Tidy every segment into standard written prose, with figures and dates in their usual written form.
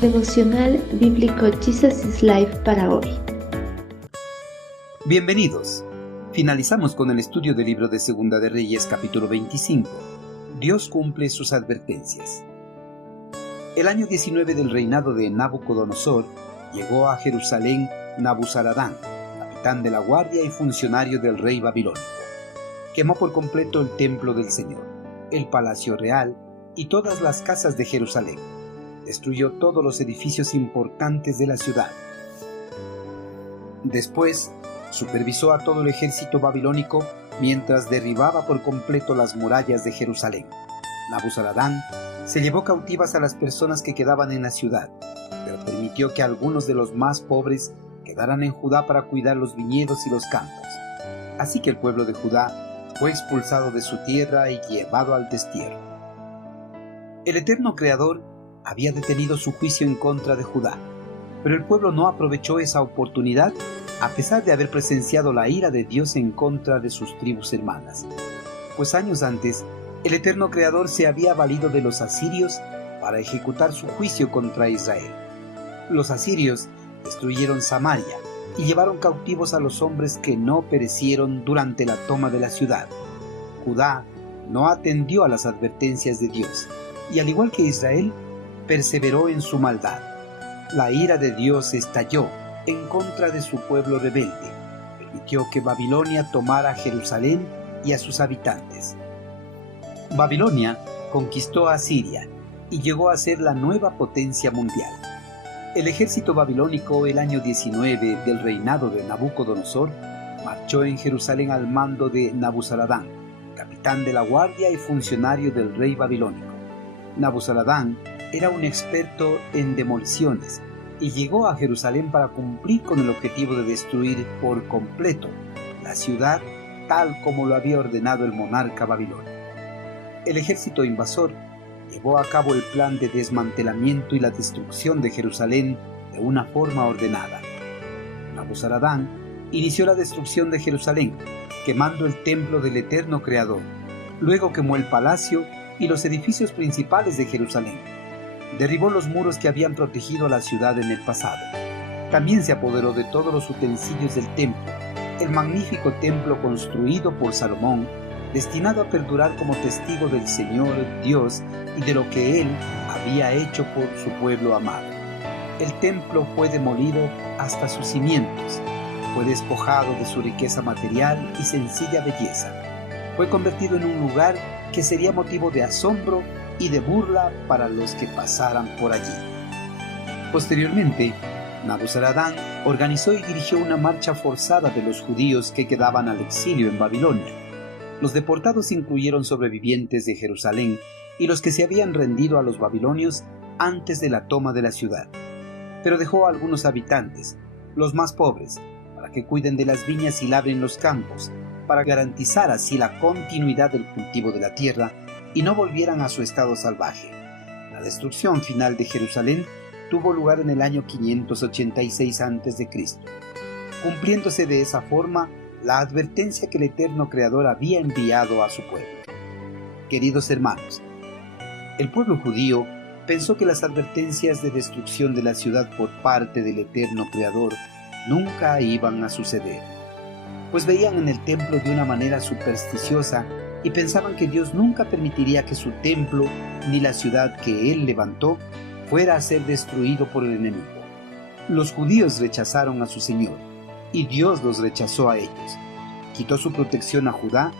Devocional Bíblico Jesus is Life para hoy. Bienvenidos. Finalizamos con el estudio del libro de Segunda de Reyes, capítulo 25. Dios cumple sus advertencias. El año 19 del reinado de Nabucodonosor, llegó a Jerusalén Nabuzaradán, capitán de la guardia y funcionario del rey babilónico. Quemó por completo el templo del Señor, el palacio real y todas las casas de Jerusalén. Destruyó todos los edificios importantes de la ciudad. Después, supervisó a todo el ejército babilónico mientras derribaba por completo las murallas de Jerusalén. Nabuzaradán se llevó cautivas a las personas que quedaban en la ciudad, pero permitió que algunos de los más pobres quedaran en Judá para cuidar los viñedos y los campos. Así que el pueblo de Judá fue expulsado de su tierra y llevado al destierro. El eterno Creador había detenido su juicio en contra de Judá, pero el pueblo no aprovechó esa oportunidad a pesar de haber presenciado la ira de Dios en contra de sus tribus hermanas. Pues años antes, el eterno Creador se había valido de los asirios para ejecutar su juicio contra Israel. Los asirios destruyeron Samaria y llevaron cautivos a los hombres que no perecieron durante la toma de la ciudad. Judá no atendió a las advertencias de Dios, y al igual que Israel, perseveró en su maldad. La ira de Dios estalló en contra de su pueblo rebelde. Permitió que Babilonia tomara Jerusalén y a sus habitantes. Babilonia conquistó a Siria y llegó a ser la nueva potencia mundial. El ejército babilónico, el año 19 del reinado de Nabucodonosor, marchó en Jerusalén al mando de Nabuzaradán, capitán de la guardia y funcionario del rey babilónico. Nabuzaradán era un experto en demoliciones y llegó a Jerusalén para cumplir con el objetivo de destruir por completo la ciudad tal como lo había ordenado el monarca babilonio. El ejército invasor llevó a cabo el plan de desmantelamiento y la destrucción de Jerusalén de una forma ordenada. Nabuzaradán inició la destrucción de Jerusalén, quemando el templo del eterno Creador. Luego quemó el palacio y los edificios principales de Jerusalén. Derribó los muros que habían protegido a la ciudad en el pasado. También se apoderó de todos los utensilios del templo, el magnífico templo construido por Salomón, destinado a perdurar como testigo del Señor Dios y de lo que Él había hecho por su pueblo amado. El templo fue demolido hasta sus cimientos, fue despojado de su riqueza material y sencilla belleza. Fue convertido en un lugar que sería motivo de asombro y de burla para los que pasaran por allí. Posteriormente, Nabuzaradán organizó y dirigió una marcha forzada de los judíos que quedaban al exilio en Babilonia. Los deportados incluyeron sobrevivientes de Jerusalén y los que se habían rendido a los babilonios antes de la toma de la ciudad. Pero dejó a algunos habitantes, los más pobres, para que cuiden de las viñas y labren los campos, para garantizar así la continuidad del cultivo de la tierra y no volvieran a su estado salvaje. La destrucción final de Jerusalén tuvo lugar en el año 586 a.C., cumpliéndose de esa forma la advertencia que el eterno Creador había enviado a su pueblo. Queridos hermanos, el pueblo judío pensó que las advertencias de destrucción de la ciudad por parte del eterno Creador nunca iban a suceder, pues veían en el templo de una manera supersticiosa y pensaban que Dios nunca permitiría que su templo ni la ciudad que Él levantó fuera a ser destruido por el enemigo. Los judíos rechazaron a su Señor y Dios los rechazó a ellos. Quitó su protección a Judá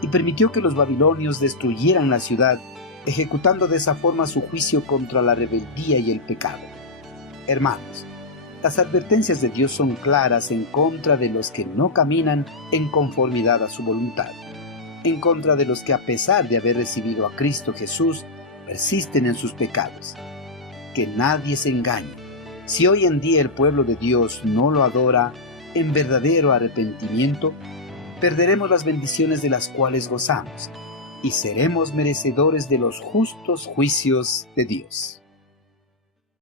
y permitió que los babilonios destruyeran la ciudad, ejecutando de esa forma su juicio contra la rebeldía y el pecado. Hermanos, las advertencias de Dios son claras en contra de los que no caminan en conformidad a su voluntad, en contra de los que a pesar de haber recibido a Cristo Jesús, persisten en sus pecados. Que nadie se engañe. Si hoy en día el pueblo de Dios no lo adora en verdadero arrepentimiento, perderemos las bendiciones de las cuales gozamos y seremos merecedores de los justos juicios de Dios.